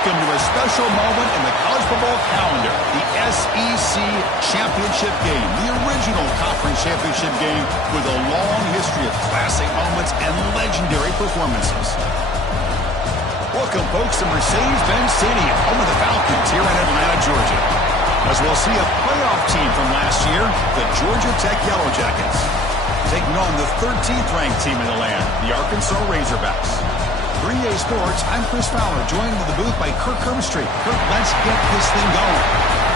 welcome to a special moment in the college football calendar, the SEC Championship game, the original conference championship game with a long history of classic moments and legendary performances. Welcome, folks, to Mercedes-Benz Stadium, home of the Falcons here in Atlanta, Georgia. As we'll see a playoff team from last year, the Georgia Tech Yellow Jackets, taking on the 13th ranked team in the land, the Arkansas Razorbacks. For EA Sports, I'm Chris Fowler, joined in the booth by Kirk Herbstreit. Kirk, let's get this thing going.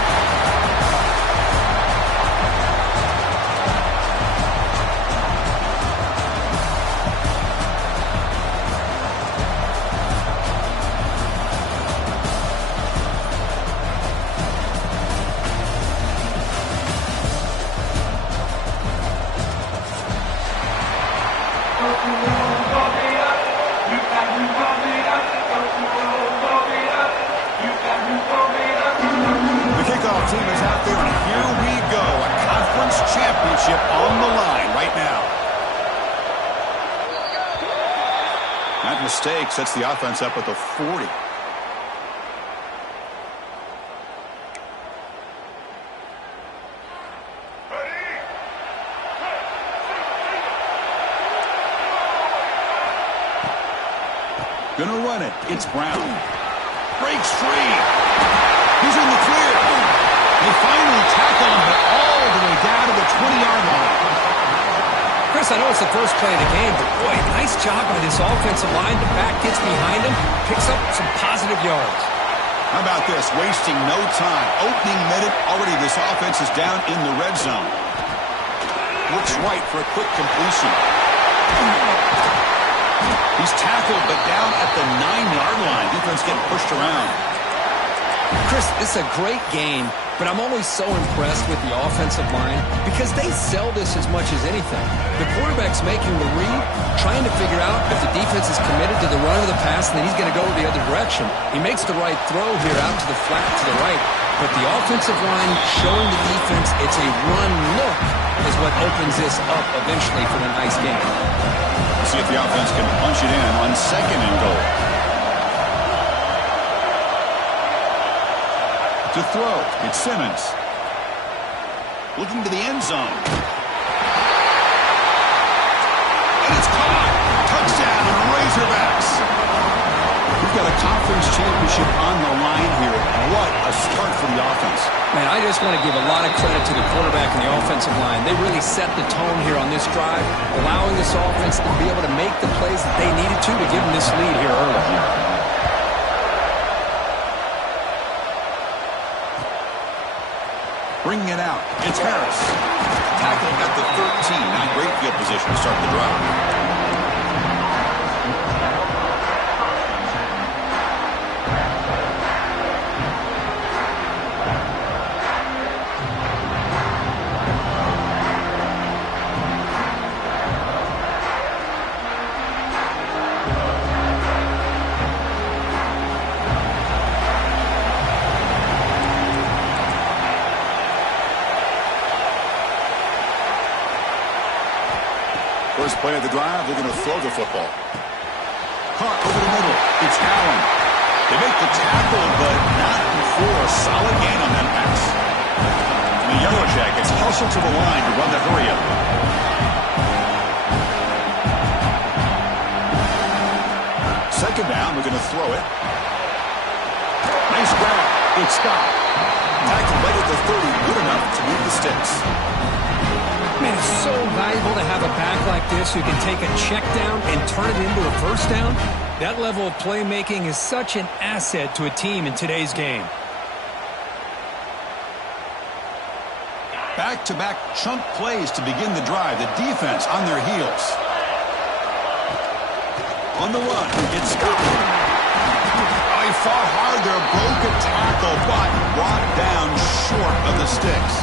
Team is out there, and here we go. A conference championship on the line right now. That mistake sets the offense up at the 40. Gonna run it. It's Brown. Breaks free. He's in the clear. They finally tackle him, but all the way down to the 20-yard line. Chris, I know it's the first play of the game, but boy, nice job by this offensive line. The back gets behind him, picks up some positive yards. How about this? Wasting no time. Opening minute, already this offense is down in the red zone. Looks right for a quick completion. He's tackled, but down at the 9-yard line. Defense getting pushed around. Chris, this is a great game, but I'm always so impressed with the offensive line because they sell this as much as anything. The quarterback's making the read, trying to figure out if the defense is committed to the run or the pass, and then he's going to go the other direction. He makes the right throw here out to the flat to the right, but the offensive line showing the defense it's a run look is what opens this up eventually for the nice game. Let's see if the offense can punch it in on 2nd and goal. To throw, it's Simmons. Looking to the end zone. And it's caught. Touchdown, Razorbacks. We've got a conference championship on the line here. What a start for the offense. Man, I just want to give a lot of credit to the quarterback and the offensive line. They really set the tone here on this drive, allowing this offense to be able to make the plays that they needed to give them this lead here early. Bringing it out, it's Harris. Tackling at the 13. Now great field position to start the drive. First play of the drive, they're going to throw the football. Caught over the middle. It's Allen. They make the tackle, but not before a solid gain on that pass. The Yellow Jackets hustle to the line to run the hurry-up. Second down, they're going to throw it. Nice grab. It's Scott. Tackle right at the 30, good enough to move the sticks. Man, it's so valuable to have a back like this who can take a check down and turn it into a first down. That level of playmaking is such an asset to a team in today's game. Back-to-back chunk plays to begin the drive. The defense on their heels. On the run, it's Scott. He fought hard there, broke a tackle, but brought down short of the sticks.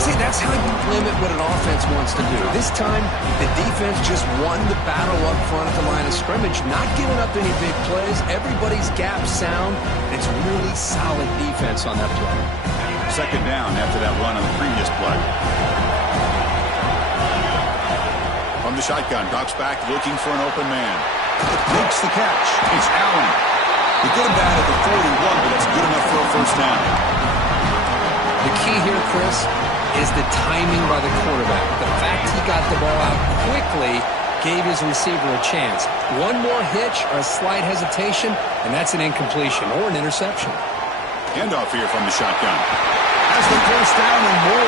See, that's how you limit what an offense wants to do. This time, the defense just won the battle up front at the line of scrimmage, not giving up any big plays. Everybody's gap sound. It's really solid defense on that play. Second down after that run on the previous play. From the shotgun, drops back, looking for an open man. Makes the catch. It's Allen. They get him down at the 41, but that's good enough for a first down. The key here, Chris, is the timing by the quarterback. The fact he got the ball out quickly gave his receiver a chance. One more hitch or a slight hesitation, and that's an incompletion or an interception. Handoff here from the shotgun. Has the first down and more.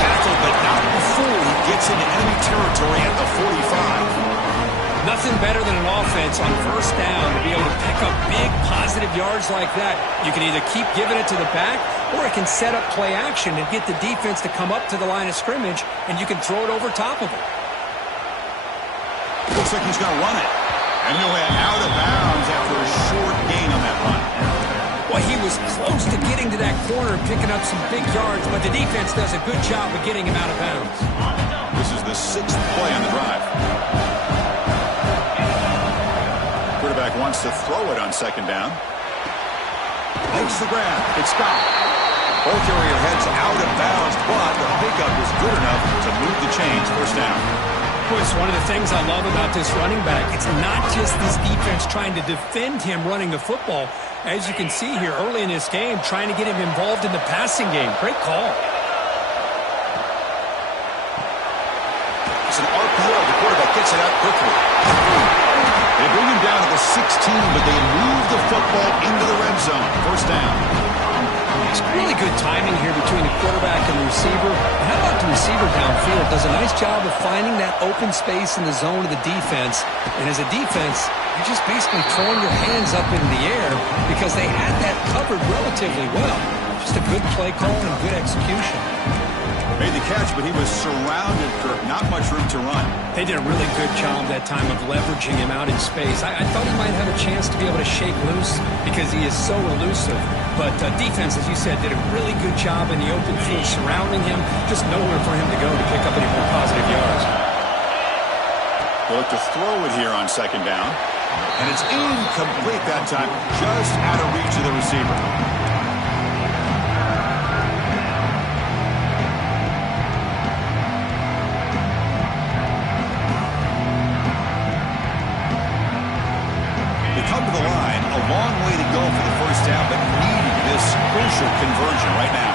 Tackled, but not before he gets into enemy territory at the 45. Nothing better than an offense on first down to be able to pick up big positive yards like that. You can either keep giving it to the back, or it can set up play action and get the defense to come up to the line of scrimmage, and you can throw it over top of it. Looks like he's going to run it. And he'll head out of bounds after a short gain on that run. Well, he was close to getting to that corner and picking up some big yards, but the defense does a good job of getting him out of bounds. This is the 6th play on the drive. Quarterback wants to throw it on second down. Makes the grab. It's Scott. Ball carrier heads out of bounds, but the pickup is good enough to move the chains. First down. Boy, it's one of the things I love about this running back. It's not just this defense trying to defend him running the football. As you can see here early in this game, trying to get him involved in the passing game. Great call. It's an RPO. The quarterback gets it out quickly. They bring him down to the 16, but they move the football into the red zone. First down. It's really good timing here between the quarterback and the receiver. And how about the receiver downfield? Does a nice job of finding that open space in the zone of the defense. And as a defense, you're just basically throwing your hands up in the air because they had that covered relatively well. Just a good play call and good execution. Made the catch, but he was surrounded, Kirk. Not much room to run. They did a really good job that time of leveraging him out in space. I thought he might have a chance to be able to shake loose because he is so elusive. But defense, as you said, did a really good job in the open field surrounding him. Just nowhere for him to go to pick up any more positive yards. They'll look to throw it here on second down. And it's incomplete that time, just out of reach of the receiver. They come to the line, a long way to go for the first down, but needing this crucial conversion right now.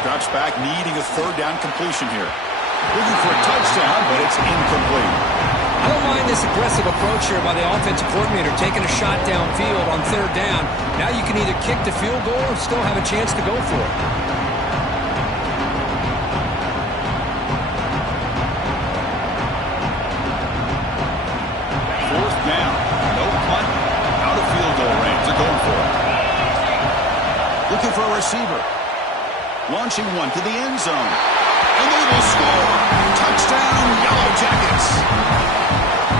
Drops back, needing a third down completion here. Looking for a touchdown, but it's incomplete. I don't mind this aggressive approach here by the offensive coordinator, taking a shot downfield on third down. Now you can either kick the field goal or still have a chance to go for it. Fourth down. No punt. Out of field goal range. They're going for it. Looking for a receiver. Launching one to the end zone. And they will score. Touchdown, Yellow Jackets.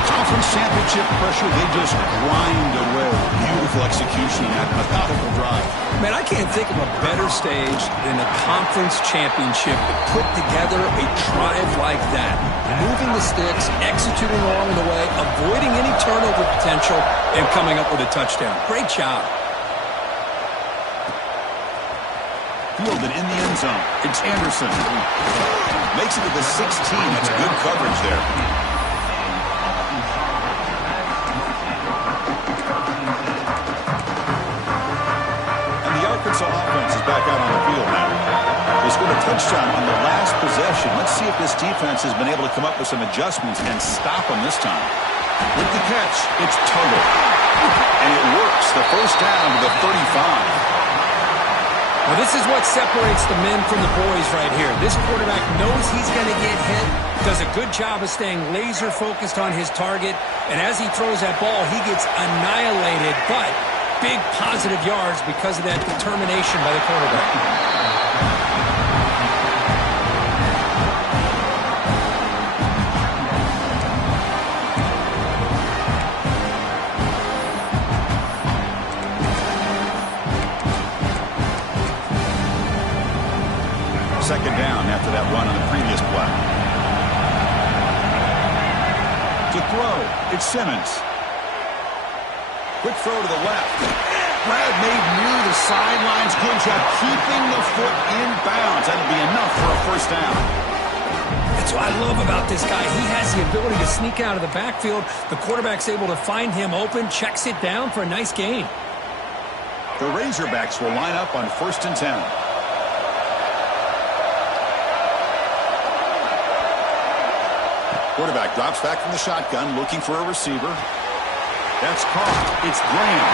Conference championship pressure, they just grind away. Beautiful execution, that methodical drive. Man, I can't think of a better stage than a conference championship to put together a drive like that. Moving the sticks, executing along the way, avoiding any turnover potential, and coming up with a touchdown. Great job. Fielded in the end zone. It's Anderson. Makes it to the 16. That's good coverage there. Arkansas offense is back out on the field now. They scored a touchdown on the last possession. Let's see if this defense has been able to come up with some adjustments and stop them this time. With the catch, it's Tuttle. And it works. The first down to the 35. Well, this is what separates the men from the boys right here. This quarterback knows he's going to get hit, does a good job of staying laser focused on his target, and as he throws that ball, he gets annihilated, but big positive yards because of that determination by the quarterback. Second down after that run on the previous play. To throw, it's Simmons. Quick throw to the left. Brad made near the sidelines. Good job keeping the foot in bounds. That'll be enough for a first down. That's what I love about this guy. He has the ability to sneak out of the backfield. The quarterback's able to find him open, checks it down for a nice gain. The Razorbacks will line up on 1st and 10. Quarterback drops back from the shotgun, looking for a receiver. That's caught. It's Graham.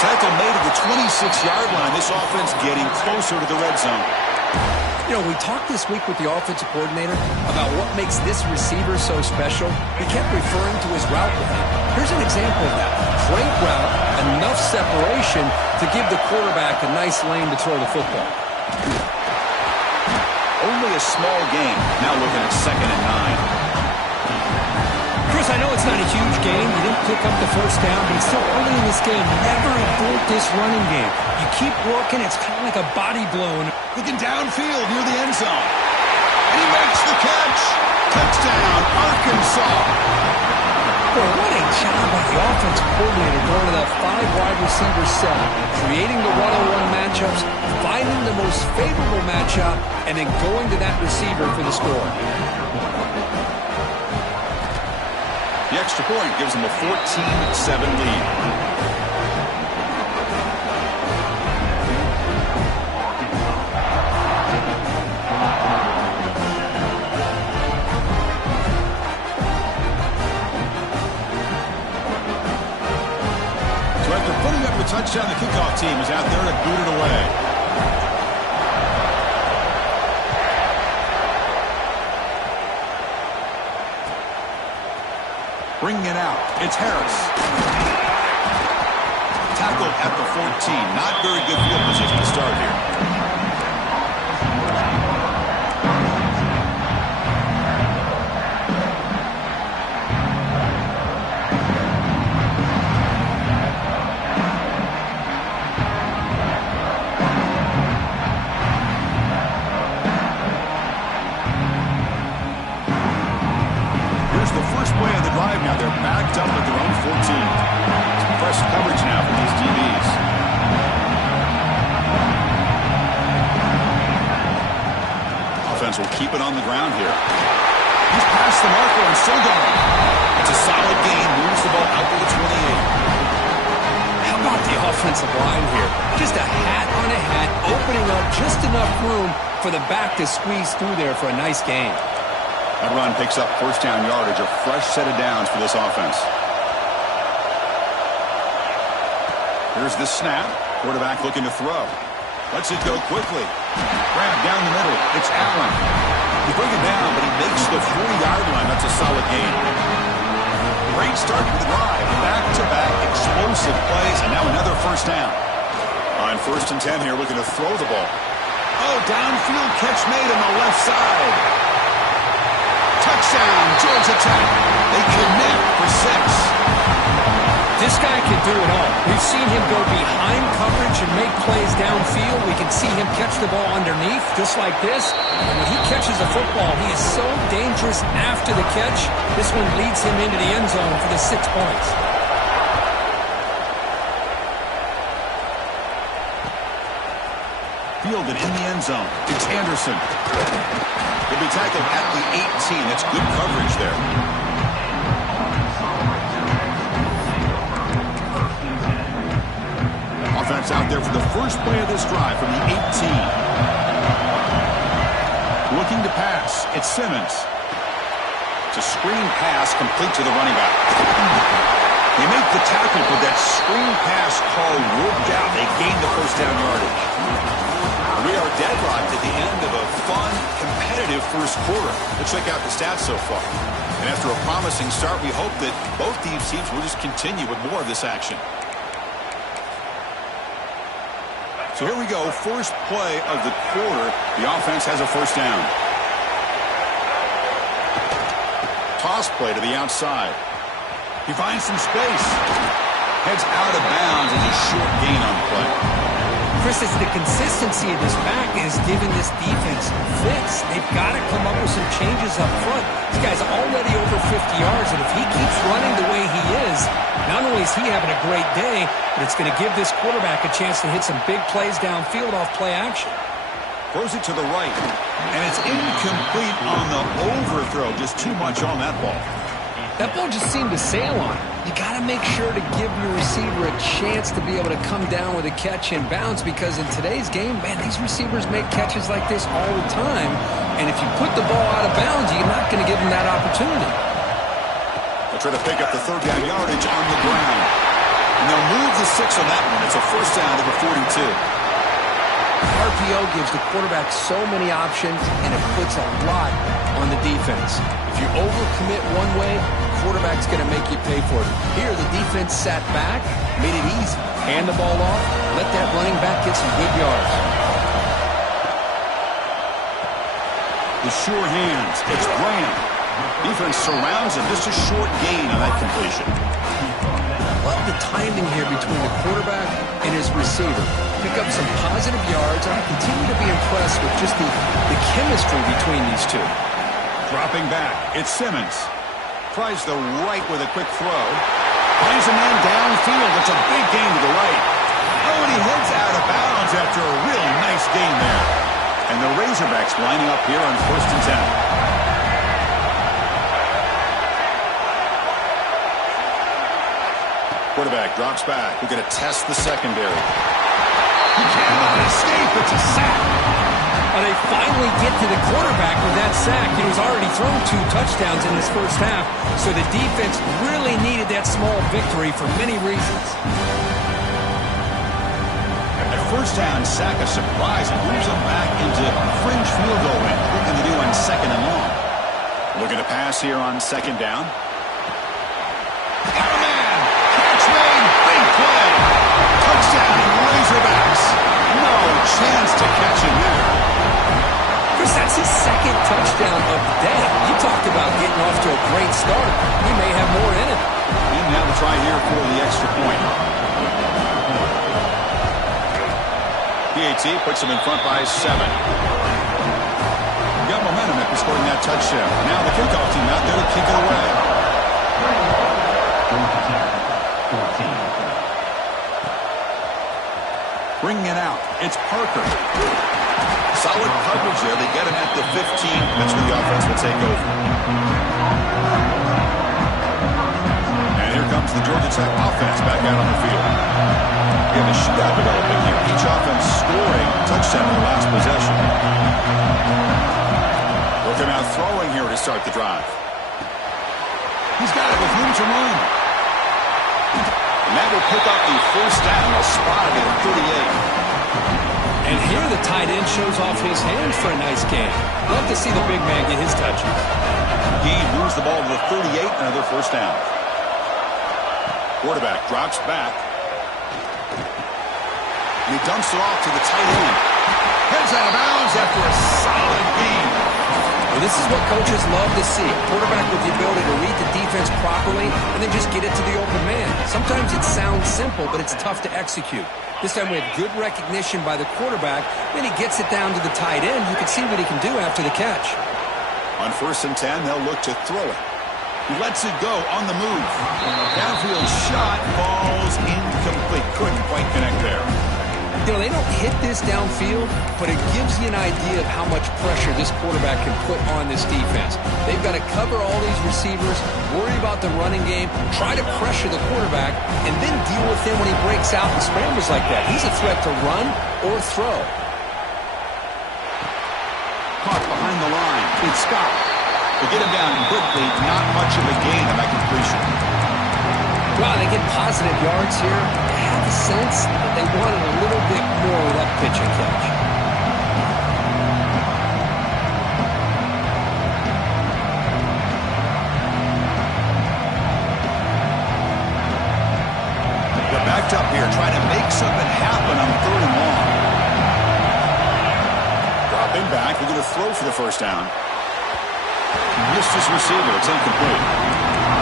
Tackle made at the 26-yard line. This offense getting closer to the red zone. You know, we talked this week with the offensive coordinator about what makes this receiver so special. He kept referring to his route running. Here's an example of that. Great route, enough separation to give the quarterback a nice lane to throw the football. Only a small gain. Now looking at 2nd and 9. Chris, I know it's not a huge game. You didn't pick up the first down, but it's still early in this game. Never abort this running game. You keep working. It's kind of like a body blow. Looking downfield near the end zone. And he makes the catch. Touchdown, Arkansas. Boy, what a job by the offensive coordinator going to that 5-wide receiver set, creating the one-on-one matchups, finding the most favorable matchup, and then going to that receiver for the score. The extra point gives them a 14-7 lead. So after putting up the touchdown, the kickoff team is out there to boot it away. Bringing it out. It's Harris. Tackled at the 14. Not very good field position to start here. Now they're backed up at their own 14. Some fresh coverage now for these DBs. Offense will keep it on the ground here. He's past the marker and still going. It's a solid gain. Moves the ball out to the 28. How about the offensive line here? Just a hat on a hat, opening up just enough room for the back to squeeze through there for a nice gain. That run picks up first down yardage, a fresh set of downs for this offense. Here's the snap. Quarterback looking to throw. Lets it go quickly. Grab down the middle. It's Allen. He brings it down, but he makes the 40-yard line. That's a solid gain. Great start to the drive. Back-to-back explosive plays, and now another first down. On 1st and 10 here, looking to throw the ball. Oh, downfield catch made on the left side. Touchdown, Georgia Tech. They connect for 6. This guy can do it all. We've seen him go behind coverage and make plays downfield. We can see him catch the ball underneath, just like this. And when he catches a football, he is so dangerous after the catch. This one leads him into the end zone for the 6 points. Fielded in the end zone. It's Anderson. He'll be tackled at the 18. That's good coverage there. Offense out there for the first play of this drive from the 18. Looking to pass. It's Simmons. It's a screen pass complete to the running back. They make the tackle, but that screen pass call worked out. They gained the first down yardage. We are deadlocked at the end of a fun, competitive first quarter. Let's check out the stats so far. And after a promising start, we hope that both these teams will just continue with more of this action. So here we go. First play of the quarter. The offense has a first down. Toss play to the outside. He finds some space. Heads out of bounds and a short gain on the play. Chris, it's the consistency of this back is giving this defense fits. They've got to come up with some changes up front. This guy's already over 50 yards, and if he keeps running the way he is, not only is he having a great day, but it's going to give this quarterback a chance to hit some big plays downfield off play action. Throws it to the right, and it's incomplete on the overthrow. Just too much on that ball. That ball just seemed to sail on it. You got to make sure to give your receiver a chance to be able to come down with a catch and bounce, because in today's game, man, these receivers make catches like this all the time. And if you put the ball out of bounds, you're not going to give them that opportunity. They'll try to pick up the third down yardage on the ground. And they'll move the 6 on that one. It's a first down to the 42. RPO gives the quarterback so many options, and it puts a lot on the defense. If you overcommit one way, quarterback's going to make you pay for it. Here, the defense sat back, made it easy. Hand the ball off, let that running back get some good yards. The sure hands. It's Graham. Defense surrounds him. Just a short gain on that completion. Love the timing here between the quarterback and his receiver. Pick up some positive yards, and I continue to be impressed with just the chemistry between these two. Dropping back, it's Simmons. Tries the right with a quick throw. Finds a man downfield. It's a big gain to the right. Oh, and he heads out of bounds after a really nice gain there. And the Razorbacks lining up here on 1st and 10. Quarterback drops back. We're going to test the secondary. He cannot escape. It's a sack. Well, they finally get to the quarterback with that sack. He was already thrown 2 touchdowns in his first half, so the defense really needed that small victory for many reasons. At first down, sack a surprise and moves them back into fringe field goal range. What can they do on 2nd and long? Looking to pass here on 2nd down. Got a man! Catch made! Big play! Touchdown, Razorbacks! No chance to catch him there. Chris, that's his 2nd touchdown of the day. You talked about getting off to a great start. He may have more in it. And now the try here for the extra point. PAT puts him in front by 7. Got momentum after scoring that touchdown. Now the kickoff team out there to kick it away. Bringing it out. It's Parker. Solid coverage there. They get him at the 15. That's where the offense will take over. And here comes the Georgia Tech offense back out on the field. We have a shootout developing here. Each offense scoring a touchdown in the last possession. They'll come out throwing here to start the drive. He's got it with room to run. And that will pick up the first down. A spot at the 38. And here the tight end shows off his hands for a nice gain. Love to see the big man get his touches. He moves the ball to the 38, another first down. Quarterback drops back. And he dumps it off to the tight end. Heads out of bounds after a solid gain. Well, this is what coaches love to see. A quarterback with the ability to read the defense properly and then just get it to the open man. Sometimes it sounds simple, but it's tough to execute. This time we have good recognition by the quarterback. Then he gets it down to the tight end. You can see what he can do after the catch. On 1st and 10, they'll look to throw it. He lets it go on the move. Downfield shot falls incomplete. Couldn't quite connect there. You know, they don't hit this downfield, but it gives you an idea of how much pressure this quarterback can put on this defense. They've got to cover all these receivers, worry about the running game, try to pressure the quarterback, and then deal with him when he breaks out and scrambles like that. He's a threat to run or throw. Caught behind the line. It's Scott. They get him down quickly. Not much of a gain on that completion. Wow, they get positive yards here. I have the sense that they wanted a little bit more with that pitch and catch. They're backed up here, trying to make something happen on 3rd and long. Dropping back, they're going to throw for the first down. Missed his receiver. It's incomplete.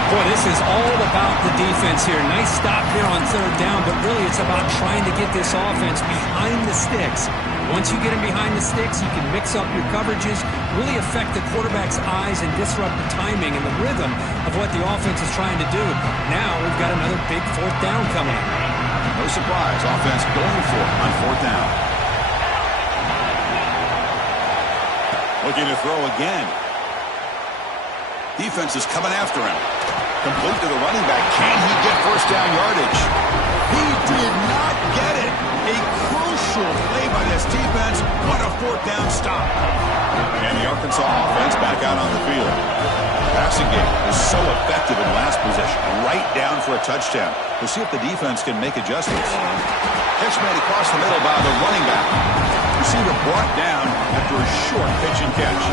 Boy, this is all about the defense here. Nice stop here on 3rd down, but really it's about trying to get this offense behind the sticks. Once you get him behind the sticks, you can mix up your coverages, really affect the quarterback's eyes and disrupt the timing and the rhythm of what the offense is trying to do. Now we've got another big 4th down coming up. No surprise. Offense going for it on 4th down. Looking to throw again. Defense is coming after him. Complete to the running back. Can he get first down yardage? He did not get it. A crucial play by this defense. What a fourth down stop. And the Arkansas offense back out on the field. Passing game is so effective in last possession. Right down for a touchdown. We'll see if the defense can make adjustments. Catch made across the middle by the running back. Receiver brought down after a short pitch and catch.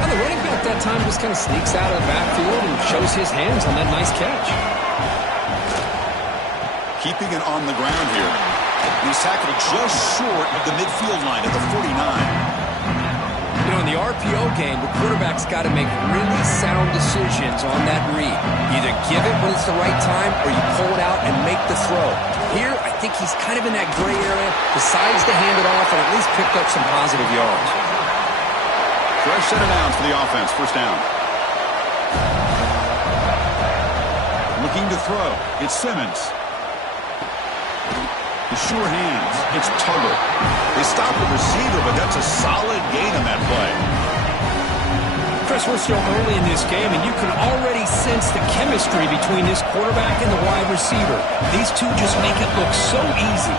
And the running back that time just kind of sneaks out of the backfield and shows his hands on that nice catch. Keeping it on the ground here. He's tackled just short of the midfield line at the 49. You know, in the RPO game, the quarterback's got to make really sound decisions on that read. Either give it when it's the right time or you pull it out and make the throw. Here, I think he's kind of in that gray area, decides to hand it off and at least picked up some positive yards. Fresh set of downs for the offense. First down. Looking to throw. It's Simmons. The sure hands. It's Tuggle. They stop the receiver, but that's a solid gain on that play. Chris, we're still early in this game, and you can already sense the chemistry between this quarterback and the wide receiver. These two just make it look so easy.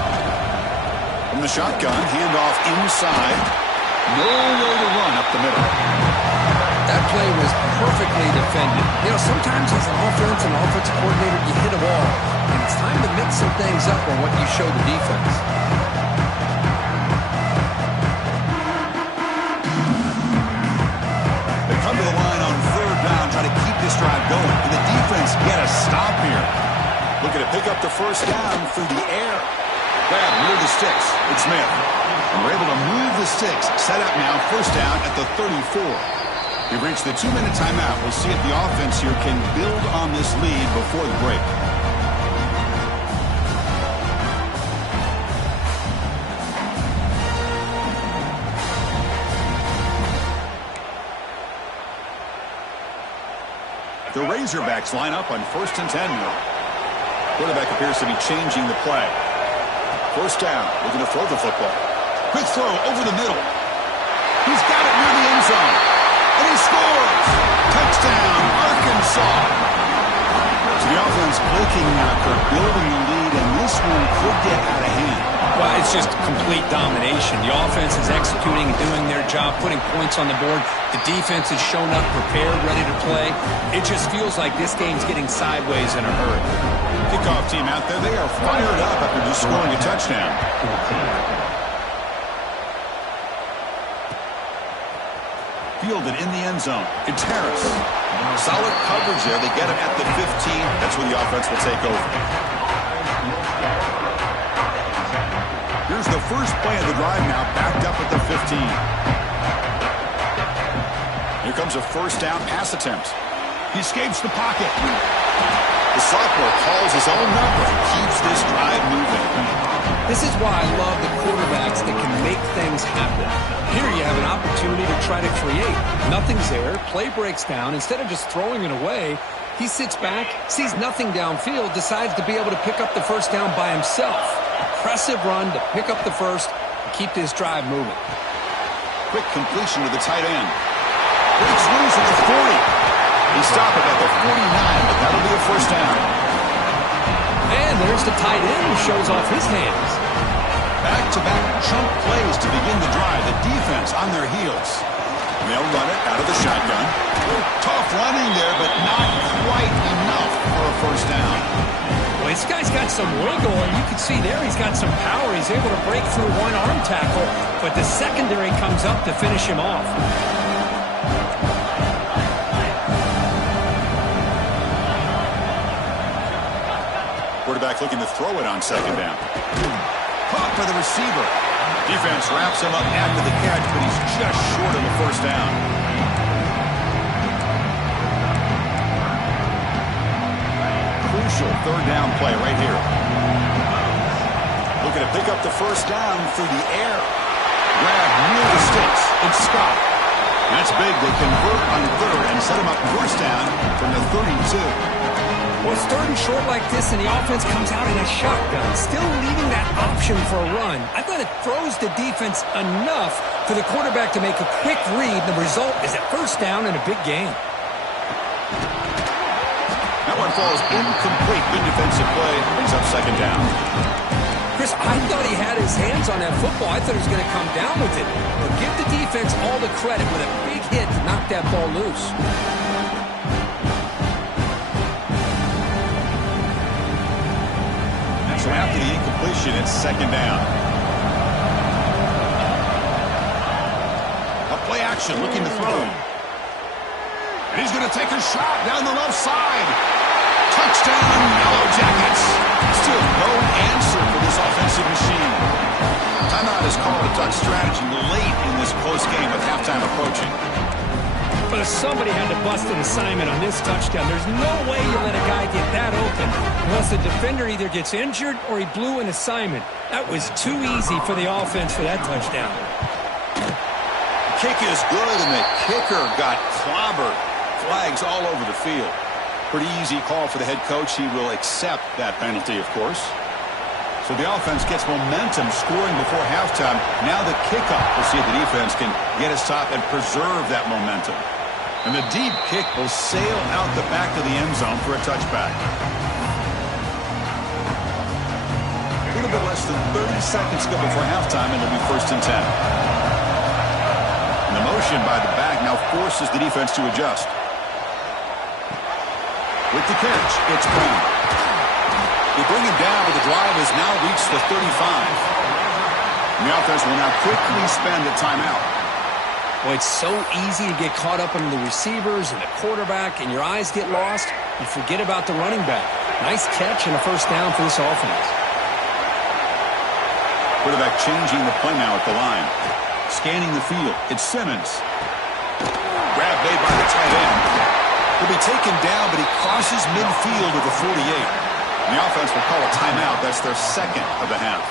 From the shotgun, handoff inside. Nowhere to run up the middle. That play was perfectly defended. You know, sometimes as an offense and offensive coordinator, you hit a wall, and it's time to mix some things up on what you show the defense. They come to the line on third down, try to keep this drive going, and the defense get a stop here. Looking to pick up the first down through the air. Grab near the sticks. It's Smith. And we're able to move the sticks. Set up now, first down at the 34. We've reached the 2-minute timeout. We'll see if the offense here can build on this lead before the break. The Razorbacks line up on 1st and 10 now. Quarterback appears to be changing the play. First down, looking to throw the football. Quick throw over the middle. He's got it near the end zone. And he scores! Touchdown, Arkansas! So the offense looking for building the lead, and this one could get out of hand. Well, it's just complete domination. The offense is executing and doing their job, putting points on the board. The defense has shown up, prepared, ready to play. It just feels like this game's getting sideways in a hurry. Kickoff team out there, they are fired up after just scoring a touchdown. Fielded in the end zone. It's Harris. Solid coverage there. They get him at the 15. That's where the offense will take over. Here's the first play of the drive now, backed up at the 15. Here comes a first down pass attempt. He escapes the pocket. The sophomore calls his own number and keeps this drive moving. This is why I love the quarterbacks that can make things happen. Here you have an opportunity to try to create. Nothing's there. Play breaks down. Instead of just throwing it away, he sits back, sees nothing downfield, decides to be able to pick up the first down by himself. Impressive run to pick up the first and keep this drive moving. Quick completion to the tight end. Breaks loose at the 40. He stopped it at the 49, but that'll be a first down. And there's the tight end who shows off his hands. Back-to-back chunk plays to begin the drive. The defense on their heels. They'll run it out of the shotgun. Tough running there, but not quite enough for a first down. Well, this guy's got some wiggle, and you can see there he's got some power. He's able to break through one arm tackle, but the secondary comes up to finish him off. Quarterback looking to throw it on second down. Caught by the receiver. Defense wraps him up after the catch, but he's just short of the first down. Crucial third down play right here. Looking to pick up the first down through the air. Grab near the sticks. It's Scott. That's big. They convert on third and set him up first down from the 32. Well, it's third and short like this, and the offense comes out in a shotgun, still leaving that option for a run. I thought it throws the defense enough for the quarterback to make a quick read. The result is a first down and a big gain. That one falls incomplete. Good defensive play. Brings up second down. Chris, I thought he had his hands on that football. I thought he was going to come down with it. But give the defense all the credit with a big hit to knock that ball loose. So after the incompletion, it's second down. A play action, looking to throw. And he's going to take a shot down the left side. Touchdown, Yellow Jackets. Still no answer for this offensive machine. Timeout is called a duck strategy late in this close game with halftime approaching. But somebody had to bust an assignment on this touchdown. There's no way you let a guy get that open unless the defender either gets injured or he blew an assignment. That was too easy for the offense for that touchdown. Kick is good, and the kicker got clobbered. Flags all over the field. Pretty easy call for the head coach. He will accept that penalty, of course. So the offense gets momentum scoring before halftime. Now the kickoff. We'll see if the defense can get a stop and preserve that momentum. And the deep kick will sail out the back of the end zone for a touchback. A little bit less than 30 seconds to go before halftime, and it'll be 1st and 10. And the motion by the back now forces the defense to adjust. With the catch, it's Brown. They bring him down, but the drive has now reached the 35. And the offense will now quickly spend a timeout. Well, it's so easy to get caught up in the receivers and the quarterback, and your eyes get lost. You forget about the running back. Nice catch and a first down for this offense. Quarterback changing the play now at the line. Scanning the field. It's Simmons. Grab made by the tight end. He'll be taken down, but he crosses midfield of the 48. And the offense will call a timeout. That's their second of the half.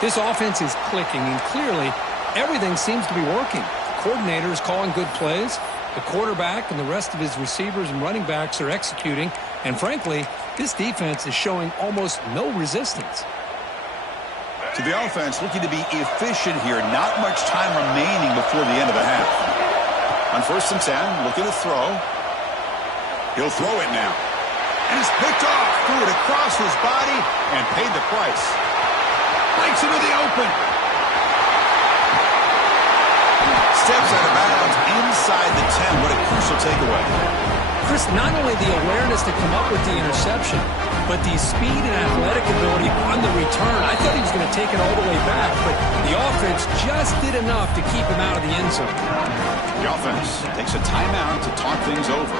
This offense is clicking, and clearly everything seems to be working. The coordinator is calling good plays. The quarterback and the rest of his receivers and running backs are executing. And frankly, this defense is showing almost no resistance. To the offense, looking to be efficient here. Not much time remaining before the end of the half. On 1st and 10, looking to throw. He'll throw it now. And it's picked off. Threw it across his body and paid the price. Breaks into the open. Steps out of bounds inside the 10. What a crucial takeaway. Chris, not only the awareness to come up with the interception, but the speed and athletic ability on the return. I thought he was going to take it all the way back, but the offense just did enough to keep him out of the end zone. The offense takes a timeout to talk things over.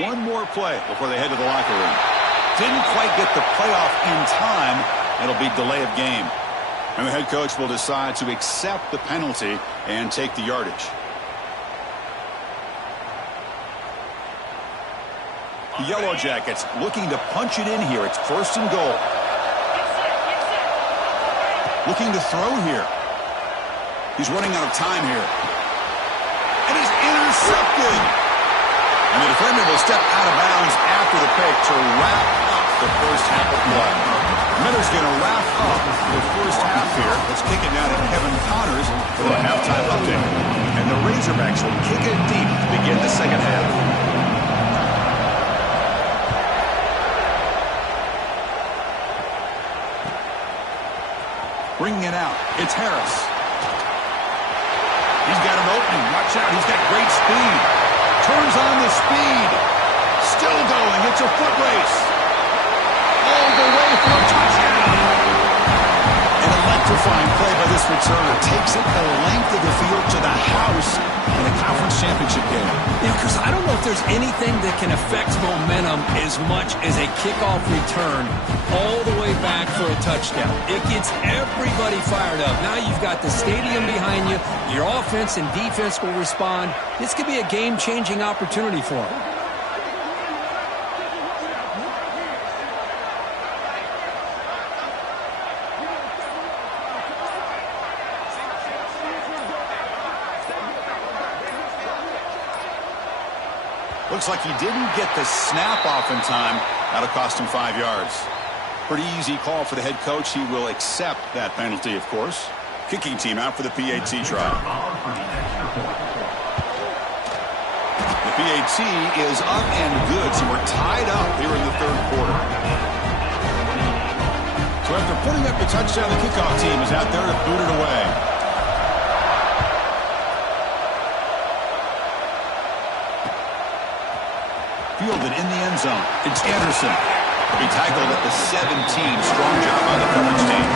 One more play before they head to the locker room. Didn't quite get the playoff in time. It'll be delay of game. And the head coach will decide to accept the penalty and take the yardage. The Yellow Jackets looking to punch it in here. It's 1st and goal. Looking to throw here. He's running out of time here. And he's intercepted. And the defender will step out of bounds after the pick to wrap up the first half of play. Miller's going to wrap up the first half here. Let's kick it now to Kevin Connors for the halftime update. And the Razorbacks will kick it deep to begin the second half. Bringing it out. It's Harris. He's got an opening. Watch out. He's got great speed. Turns on the speed. Still going. It's a foot race. All the way for a touchdown. An Electrifying play by this returner. Takes it the length of the field to the house in a conference championship game. Yeah, Chris, I don't know if there's anything that can affect momentum as much as a kickoff return all the way back for a touchdown. It gets everybody fired up. Now you've got the stadium behind you. Your offense and defense will respond. This could be a game-changing opportunity for them. Looks like he didn't get the snap off in time. That'll cost him 5 yards. Pretty easy call for the head coach. He will accept that penalty, of course. Kicking team out for the PAT try. The PAT is up and good, so we're tied up here in the third quarter. So after putting up the touchdown, the kickoff team is out there to boot it away. Fielded in the end zone. It's Anderson. He tackled at the 17. Strong job by the coverage team.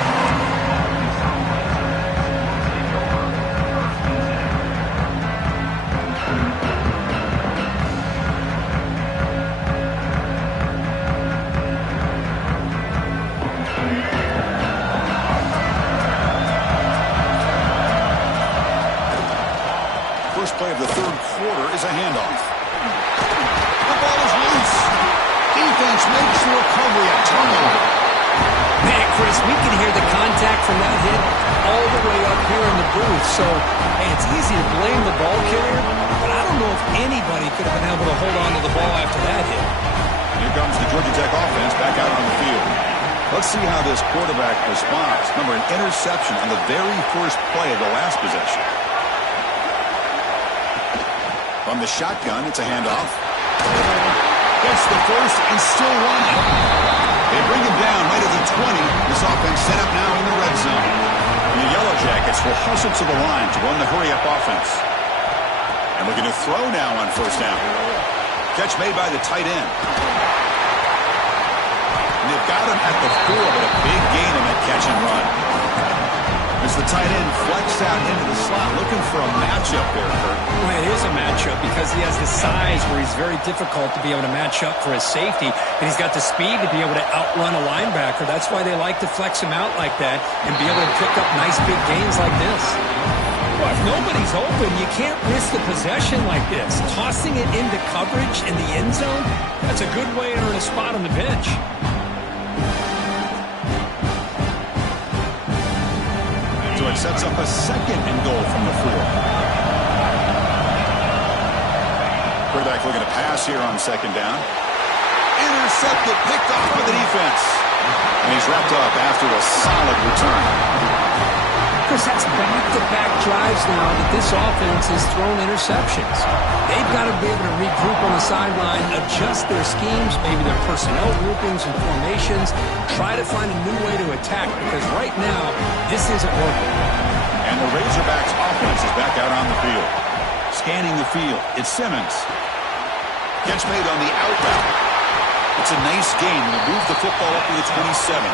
First play of the third quarter is a handoff. Defense makes the recovery a turnover. Man, Chris, we can hear the contact from that hit all the way up here in the booth. So, hey, it's easy to blame the ball carrier, but I don't know if anybody could have been able to hold on to the ball after that hit. Here comes the Georgia Tech offense back out on the field. Let's see how this quarterback responds. Remember, an interception on the very first play of the last possession. From the shotgun, it's a handoff. Gets the first and still running. They bring him down right at the 20. This offense set up now in the red zone. And the Yellow Jackets will hustle to the line to run the hurry-up offense. And looking to throw now on first down. Catch made by the tight end. And they've got him at the 4, but a big gain on that catch and run. As the tight end flex out into the slot, looking for a matchup there, Kurt. Well, it is a matchup because he has the size where he's very difficult to be able to match up for his safety, and he's got the speed to be able to outrun a linebacker. That's why they like to flex him out like that and be able to pick up nice big gains like this. Well, if nobody's open, you can't risk the possession like this. Tossing it into coverage in the end zone, that's a good way to earn a spot on the bench. So it sets up a second and goal from the 4. Quarterback looking to pass here on second down. Intercepted, picked off by the defense. And he's wrapped up after a solid return. Chris, that's back-to-back drives now that this offense has thrown interceptions. They've got to be able to regroup on the sideline, adjust their schemes, maybe their personnel groupings and formations, try to find a new way to attack, because right now, this isn't working. And the Razorbacks offense is back out on the field. Scanning the field, it's Simmons. Catch made on the out route. It's a nice gain. Will move the football up to the 27.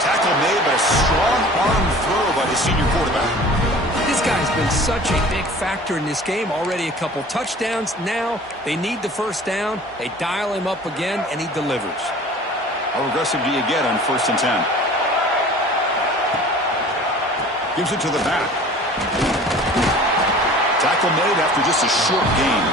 Tackle made, but a strong arm throw by the senior quarterback. This guy's been such a big factor in this game. Already a couple touchdowns. Now they need the first down. They dial him up again, and he delivers. How aggressive do you get on 1st and 10? Gives it to the back. Tackle made after just a short gain.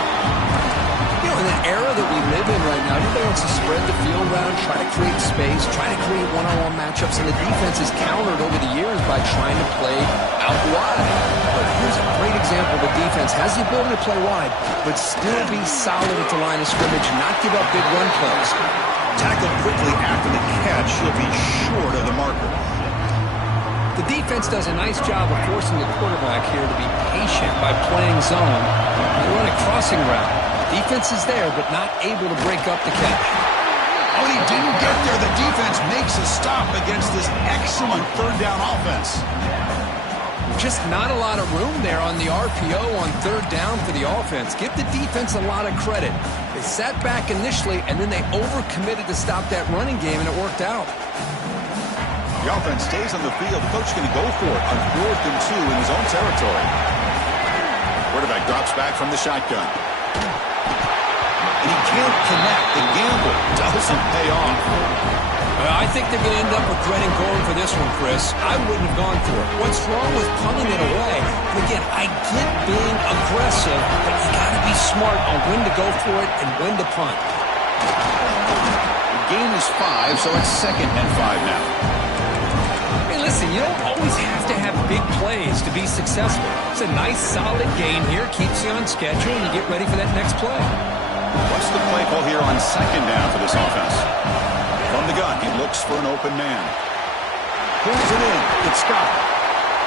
You know, in an era that we live in right now, everybody wants to spread the field around, try to create space, try to create one-on-one matchups, and the defense is countered over the years by trying to play out wide. But here's a great example. The defense has the ability to play wide, but still be solid at the line of scrimmage, not give up big run plays. Tackled quickly after the catch. He'll be short of the marker. The defense does a nice job of forcing the quarterback here to be patient by playing zone. They run a crossing route. Defense is there, but not able to break up the catch. Oh, and he didn't get there. The defense makes a stop against this excellent third down offense. Just not a lot of room there on the RPO on third down for the offense. Give the defense a lot of credit. They sat back initially, and then they overcommitted to stop that running game, and it worked out. The offense stays on the field. The coach is going to go for it on 4th and 2 in his own territory. Quarterback drops back from the shotgun. And he can't connect. The gamble doesn't pay off. I think they're going to end up regretting going for this one, Chris. I wouldn't have gone for it. What's wrong with punting it away? And again, I get being aggressive, but you got to be smart on when to go for it and when to punt. The gain is 5, so it's 2nd and 5 now. Hey, listen, you don't always have to have big plays to be successful. It's a nice, solid gain here. Keeps you on schedule, and you get ready for that next play. What's the play call here on 2nd down for this offense? From the gun, he looks for an open man. Pulls it in. It's Scott.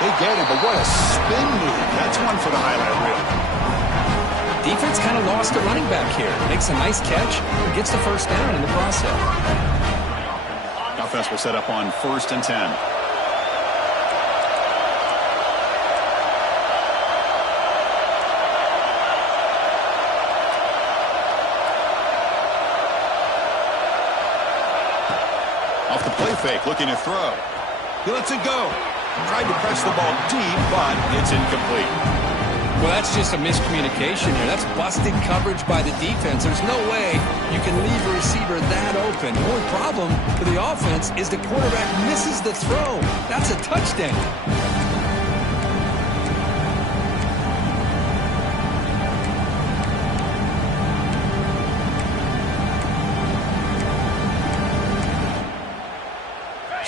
They get it, but what a spin move. That's one for the highlight reel. Defense kind of lost a running back here. Makes a nice catch and gets the first down in the process. Offense will set up on 1st and 10. Off the play fake, looking to throw. He lets it go. Tried to press the ball deep, but it's incomplete. Well, that's just a miscommunication here. That's busted coverage by the defense. There's no way you can leave a receiver that open. The only problem for the offense is the quarterback misses the throw. That's a touchdown.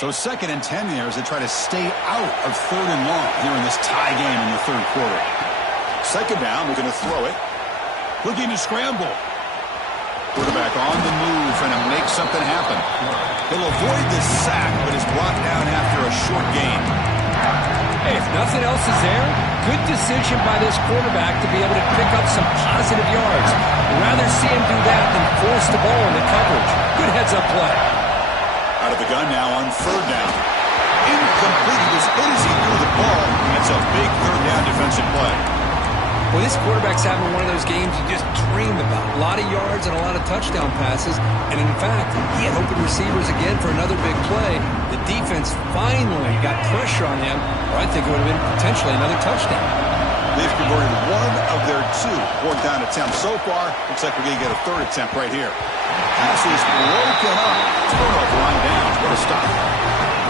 So 2nd and 10 here as they try to stay out of 3rd and long here in this tie game in the 3rd quarter. 2nd down, looking to throw it. Looking to scramble. Quarterback on the move, trying to make something happen. He'll avoid the sack, but is brought down after a short gain. Hey, if nothing else is there, good decision by this quarterback to be able to pick up some positive yards. I'd rather see him do that than force the ball into coverage. Good heads-up play. Out of the gun now on 3rd down. Incomplete. He was hit as he threw the ball. That's a big 3rd down defensive play. Well, this quarterback's having one of those games you just dreamed about. A lot of yards and a lot of touchdown passes. And in fact, he had open receivers again for another big play. The defense finally got pressure on him, or I think it would have been potentially another touchdown. They've converted one of their 2 4th down attempts so far. Looks like we're going to get a 3rd attempt right here. Pass is broken up. Turnover line down. What a stop.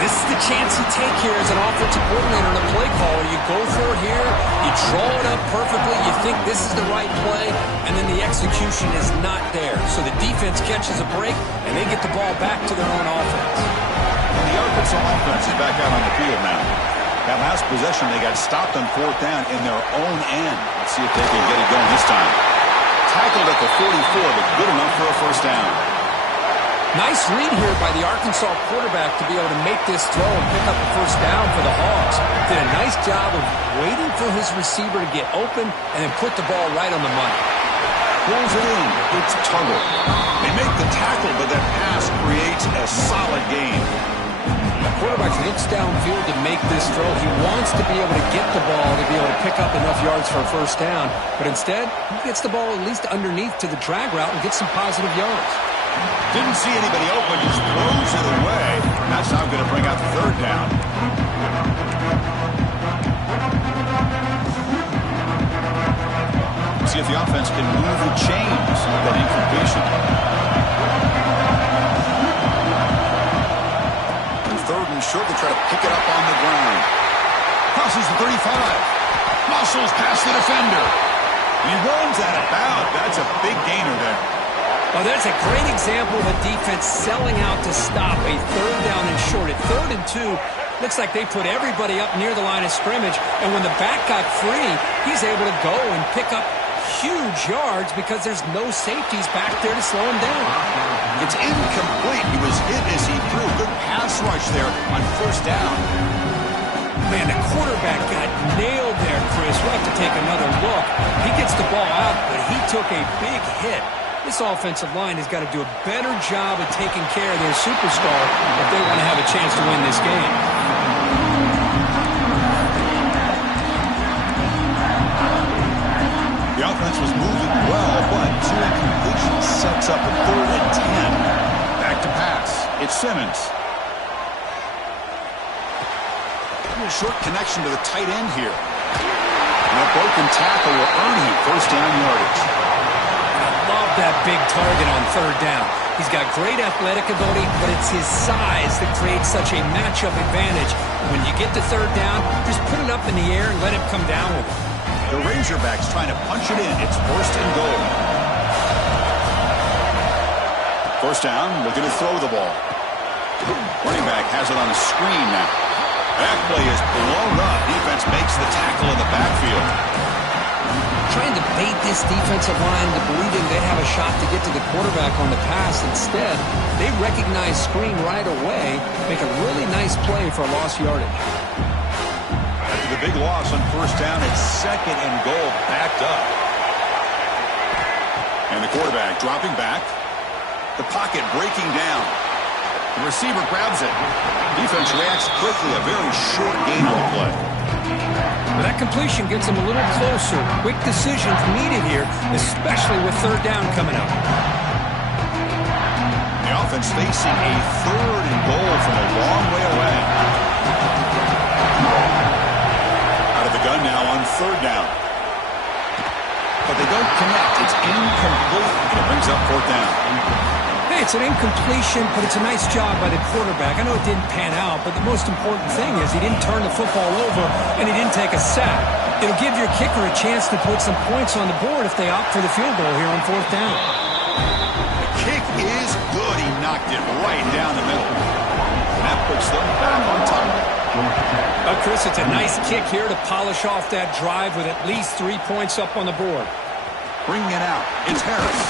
This is the chance you take here as an offensive coordinator and a play caller. You go for it here. You draw it up perfectly. You think this is the right play, and then the execution is not there. So the defense catches a break, and they get the ball back to their own offense. And the Arkansas offense is back out on the field now. That last possession, they got stopped on 4th down in their own end. Let's see if they can get it going this time. Tackled at the 44, but good enough for a 1st down. Nice read here by the Arkansas quarterback to be able to make this throw and pick up a 1st down for the Hogs. Did a nice job of waiting for his receiver to get open and then put the ball right on the money. Pulls it in. It's Tuggle. They make the tackle, but that pass creates a solid gain. The quarterback looks downfield to make this throw. He wants to be able to get the ball to be able to pick up enough yards for a 1st down. But instead, he gets the ball at least underneath to the drag route and gets some positive yards. Didn't see anybody open, just throws it away. That's now going to bring out the 3rd down. See if the offense can move the chains with that incompletion. And 3rd and short, they try to pick it up on the ground. Crosses the 35. Muscles past the defender. He runs out of bounds. That's a big gainer there. Oh, that's a great example of a defense selling out to stop a 3rd down and short. At 3rd and 2, looks like they put everybody up near the line of scrimmage, and when the back got free, he's able to go and pick up huge yards because there's no safeties back there to slow him down. It's incomplete. He was hit as he threw. Good pass rush there on 1st down. Man, the quarterback got nailed there, Chris. We'll have to take another look. He gets the ball out, but he took a big hit. This offensive line has got to do a better job of taking care of their superstar if they want to have a chance to win this game. The offense was moving well, but 2 incompletions sets up a 3rd and 10. Back to pass. It's Simmons. Short connection to the tight end here. And a broken tackle will earn him first down yardage. I love that big target on third down. He's got great athletic ability, but it's his size that creates such a matchup advantage. When you get to third down, just put it up in the air and let him come down with it. The Razorbacks trying to punch it in. It's first and goal. First down, looking to throw the ball. Running back has it on a screen now. That play is blown up. Defense makes the tackle in the backfield. Trying to bait this defensive line into believing they have a shot to get to the quarterback on the pass. Instead, they recognize screen right away, make a really nice play for lost yardage. After the big loss on first down, it's second and goal, backed up. And the quarterback dropping back. The pocket breaking down. The receiver grabs it. Defense reacts quickly. A very short gain on the play. But that completion gets them a little closer. Quick decisions needed here, especially with third down coming up. The offense facing a third and goal from a long way away. Out of the gun now on third down. But they don't connect. It's incomplete, and it brings up fourth down. Hey, it's an incompletion, but it's a nice job by the quarterback. I know it didn't pan out, but the most important thing is he didn't turn the football over and he didn't take a sack. It'll give your kicker a chance to put some points on the board if they opt for the field goal here on fourth down. The kick is good. He knocked it right down the middle. And that puts them back on top. Chris, it's a nice kick here to polish off that drive with at least 3 points up on the board. Bringing it out. It's Harris.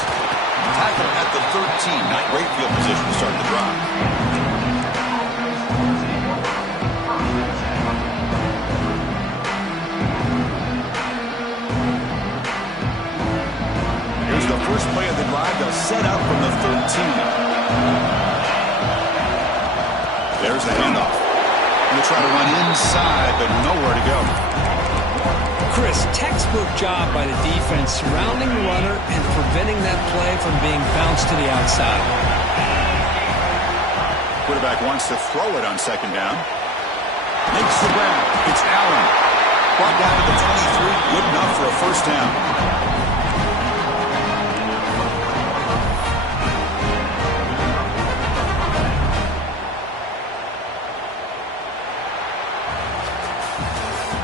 Tackle at the 13. Not great field position to start the drive. Here's the first play of the drive. They'll set up from the 13. There's the handoff. They'll try to run inside, but nowhere to go. Chris, textbook job by the defense surrounding the runner and preventing that play from being bounced to the outside. Quarterback wants to throw it on second down. Makes the grab. It's Allen. Brought down to the 23. Good enough for a first down.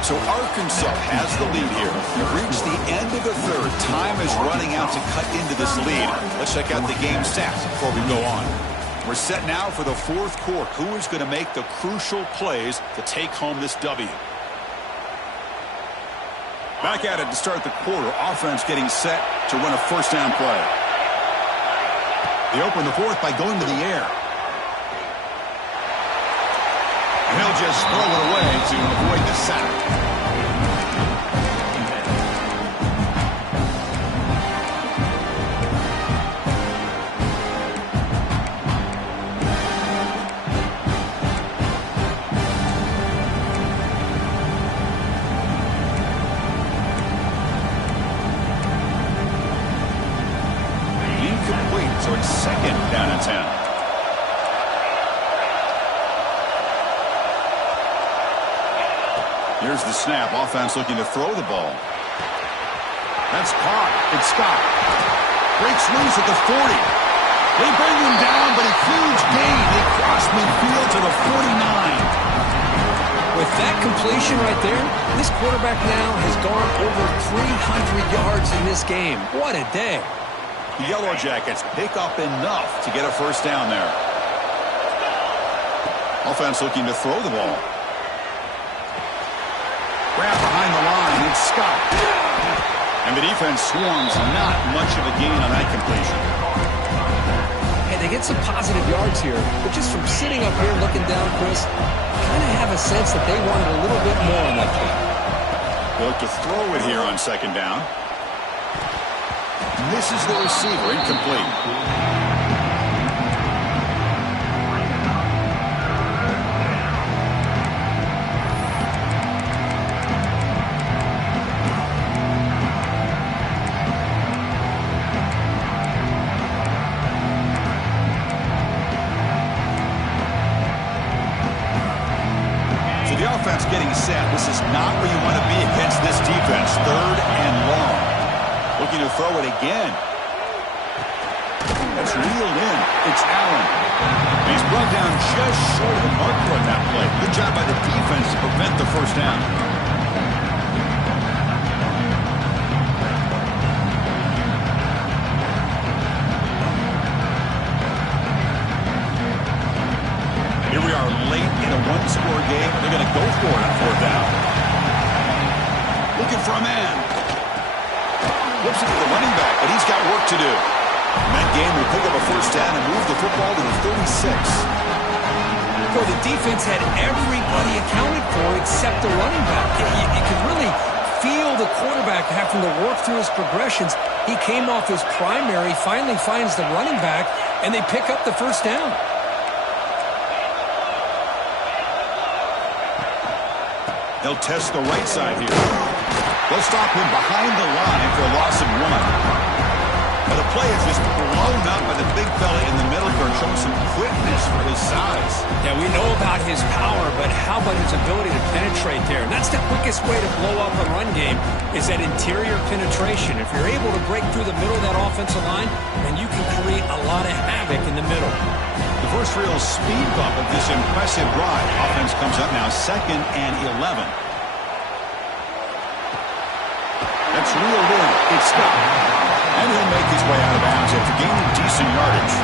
So Arkansas has the lead here. We've reached the end of the third. Time is running out to cut into this lead. Let's check out the game stats before we go on. We're set now for the fourth quarter. Who is going to make the crucial plays to take home this W? Back at it to start the quarter. Offense getting set to run a first down play. They open the fourth by going to the air. And he'll just throw it away to avoid the sack. Incomplete, so it's second down and 10. Here's the snap. Offense looking to throw the ball. That's caught. It's Scott. Breaks loose at the 40. They bring him down, but a huge gain. They cross midfield to the 49. With that completion right there, this quarterback now has gone over 300 yards in this game. What a day. The Yellow Jackets pick up enough to get a first down there. Offense looking to throw the ball. Grab behind the line, it's Scott. And the defense swarms, not much of a gain on that completion. Hey, they get some positive yards here, but just from sitting up here looking down, Chris, kind of have a sense that they wanted a little bit more on that play. They look to throw it here on second down. Misses the receiver, incomplete. getting set. This is not where you want to be against this defense. 3rd and long. Looking to throw it again. That's reeled in. It's Allen. He's brought down just short of the marker on that play. Good job by the defense to prevent the first down. Here we are late in a one-score game. They're going to go for it on 4th down. Looking for a man. Flips it to the running back, but he's got work to do. And that game will pick up a first down and move the football to the 36. Boy, the defense had everybody accounted for except the running back. You could really feel the quarterback having to work through his progressions. He came off his primary, finally finds the running back, and they pick up the first down. They'll test the right side here. They'll stop him behind the line for a loss of 1. But a play is just blown up by the big fella in the middle for showing some quickness for his size. Yeah, we know about his power, but how about his ability to penetrate there? And that's the quickest way to blow up a run game is that interior penetration. If you're able to break through the middle of that offensive line, then you can create a lot of havoc in the middle. The first real speed bump of this impressive drive. Offense comes up now 2nd and 11. That's reeled in. It's stopped. And he'll make his way out of bounds after gaining decent yardage.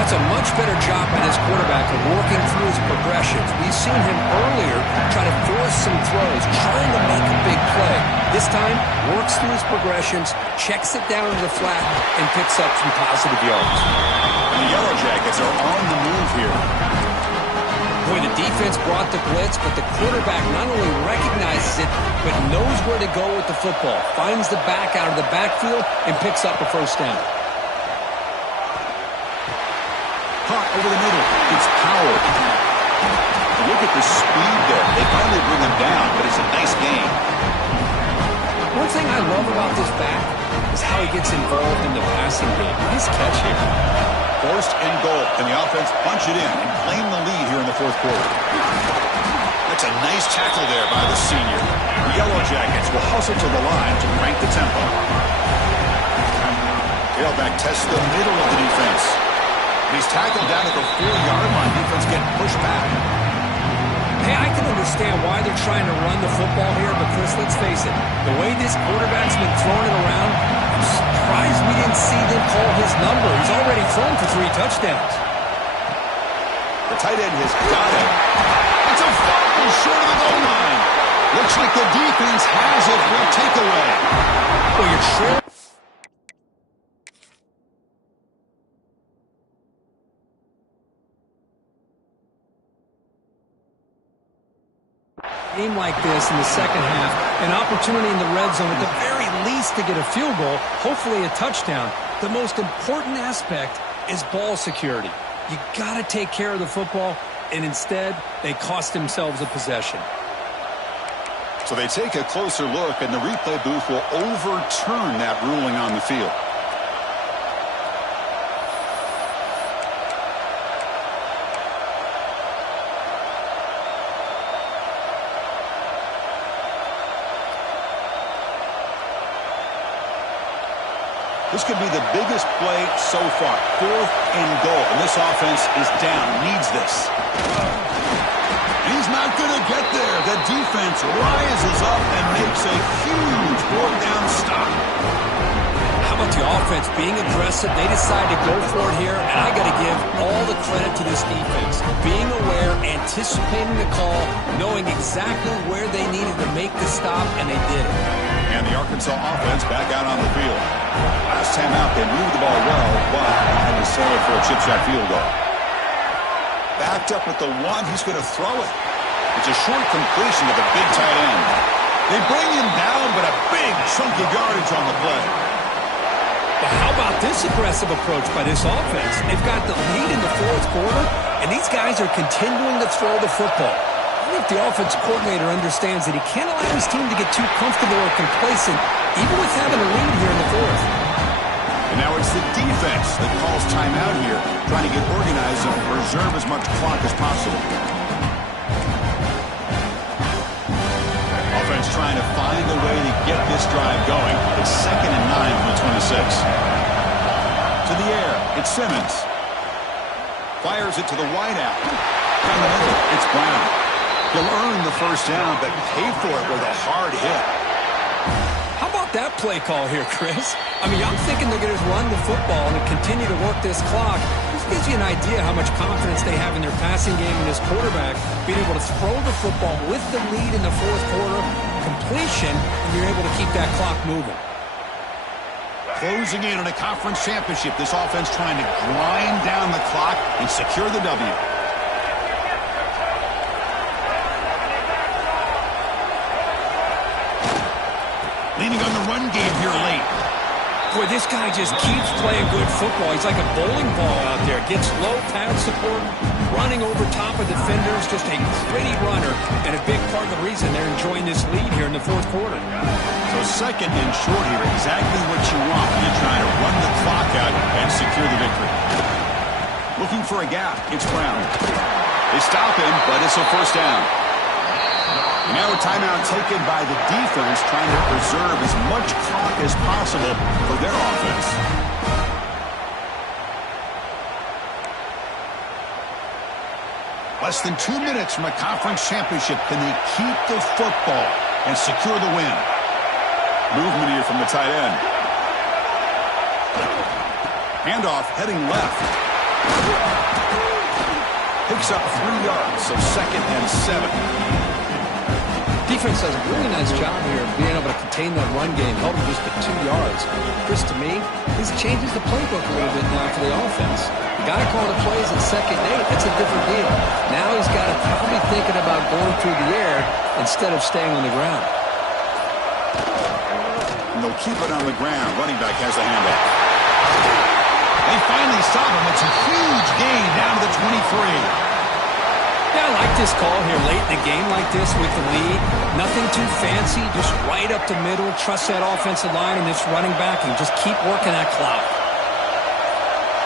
That's a much better job by this quarterback of working through his progressions. We've seen him earlier try to force some throws, trying to make a big play. This time, works through his progressions, checks it down to the flat, and picks up some positive yards. And the Yellow Jackets are on the move here. Boy, the defense brought the blitz, but the quarterback not only recognizes it, but knows where to go with the football. Finds the back out of the backfield and picks up a first down. Caught over the middle. It's Powell. Look at the speed there. They finally bring him down, but it's a nice game. One thing I love about this back is how he gets involved in the passing game. Nice catch here. 1st and goal, and the offense punch it in and claim the lead here in the 4th quarter. That's a nice tackle there by the senior. The Yellow Jackets will hustle to the line to crank the tempo. Tailback tests the middle of the defense. He's tackled down at the 4-yard line. Defense getting pushed back. Hey, I can understand why they're trying to run the football here, but Chris, let's face it, the way this quarterback's been throwing it around, I'm surprised we didn't see them call his number. He's already thrown for 3 touchdowns. The tight end has got it. It's a fumble short of the goal line. Looks like the defense has it for a takeaway. Well, you're trailing. Game like this in the second half, an opportunity in the red zone at the very least to get a field goal, hopefully a touchdown. The most important aspect is ball security. You got to take care of the football, and instead they cost themselves a possession. So they take a closer look, and the replay booth will overturn that ruling on the field. This could be the biggest play so far. 4th and goal. And this offense is down. Needs this. He's not going to get there. The defense rises up and makes a huge 4th down stop. How about the offense being aggressive? They decide to go for it here, and I got to give all the credit to this defense. Being aware, anticipating the call, knowing exactly where they needed to make the stop, and they did it. And the Arkansas offense back out on the field. Last time out, they moved the ball well, but had to settle for a chip shot field goal. Backed up at the 1, he's going to throw it. It's a short completion to the big tight end. They bring him down, but a big chunk of yardage on the play. But how about this aggressive approach by this offense? They've got the lead in the 4th quarter, and these guys are continuing to throw the football. I think the offense coordinator understands that he can't allow his team to get too comfortable or complacent, even with having a lead here in the 4th. And now it's the defense that calls timeout here, trying to get organized and preserve as much clock as possible. trying to find a way to get this drive going. It's 2nd and 9 from the 26. To the air, it's Simmons. Fires it to the wideout. Down the middle, it's Brown. He'll earn the first down, but pay for it with a hard hit. How about that play call here, Chris? I mean, I'm thinking they're going to run the football and continue to work this clock. This gives you an idea how much confidence they have in their passing game and this quarterback being able to throw the football with the lead in the fourth quarter, completion, and you're able to keep that clock moving. Closing in on a conference championship, this offense trying to grind down the clock and secure the W. Leaning on the run game here late. Boy, this guy just keeps playing good football. He's like a bowling ball out there. Gets low pad support, running over top of defenders. Just a gritty runner, and a big part of the reason they're enjoying this lead here in the fourth quarter. So 2nd and short here, exactly what you want when you're trying to run the clock out and secure the victory. Looking for a gap, it's Brown. They stop him, but it's a first down. And now a timeout taken by the defense, trying to preserve as much clock as possible for their offense. Less than 2 minutes from a conference championship. Can they keep the football and secure the win? Movement here from the tight end. Handoff heading left. Picks up 3 yards, so 2nd and 7. Defense does a really nice job here of being able to contain that run game, held him just to 2 yards. Chris, to me, this changes the playbook a little bit now for the offense. The guy calling the plays at 2nd and 8, that's a different deal. Now he's got to probably thinking about going through the air instead of staying on the ground. And they'll keep it on the ground. Running back has the handoff. They finally stop him. It's a huge gain down to the 23. Yeah, I like this call here late in the game like this with the lead. Nothing too fancy, just right up the middle. Trust that offensive line and this running back and just keep working that clock.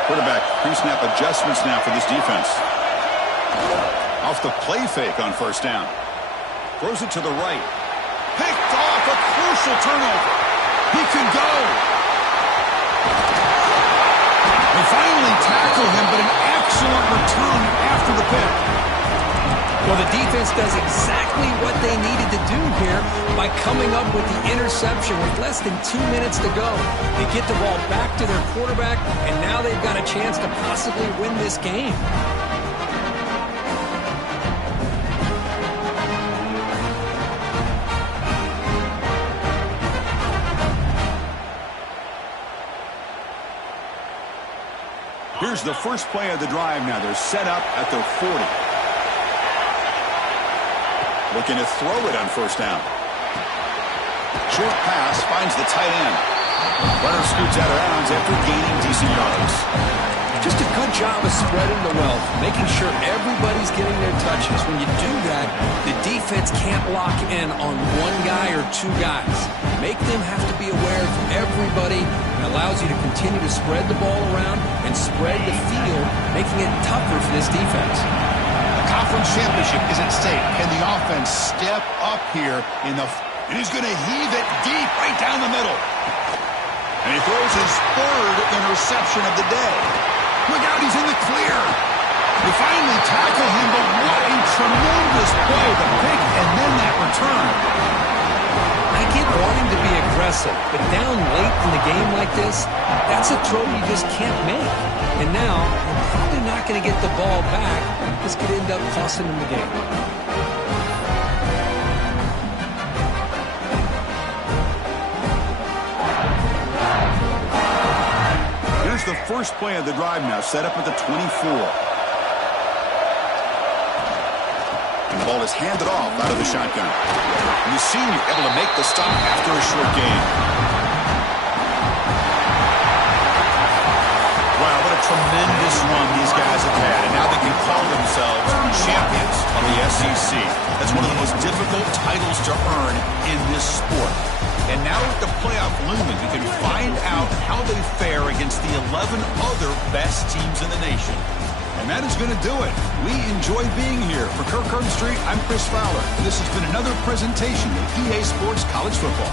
Quarterback pre-snap adjustments now for this defense. Off the play fake on first down. Throws it to the right. Picked off, a crucial turnover. He could go. They finally tackle him, but an excellent return after the pick. Well, the defense does exactly what they needed to do here by coming up with the interception with less than 2 minutes to go. They get the ball back to their quarterback, and now they've got a chance to possibly win this game. Here's the first play of the drive now. They're set up at their 40. Looking to throw it on first down. Short pass finds the tight end. Runner scoots out of bounds after gaining decent yards. Just a good job of spreading the wealth, making sure everybody's getting their touches. When you do that, the defense can't lock in on one guy or 2 guys. Make them have to be aware of everybody. It allows you to continue to spread the ball around and spread the field, making it tougher for this defense. Conference championship is at stake. Can the offense step up here in the... And he's going to heave it deep right down the middle. And he throws his 3rd interception of the day. Look out, he's in the clear. They finally tackle him, but what a tremendous play. The pick and then that return. I get wanting to be aggressive, but down late in the game like this, that's a throw you just can't make. And now, you're probably not going to get the ball back. This could end up costing them the game. Here's the first play of the drive now, set up at the 24. And the ball is handed off out of the shotgun. And the senior able to make the stop after a short gain. Wow, what a tremendous run these guys have had. And now they can call themselves champions of the SEC. That's one of the most difficult titles to earn in this sport. And now with the playoff looming, we can find out how they fare against the 11 other best teams in the nation. And that is going to do it. We enjoy being here. For Kirk Herbstreit, I'm Chris Fowler. And this has been another presentation of EA Sports College Football.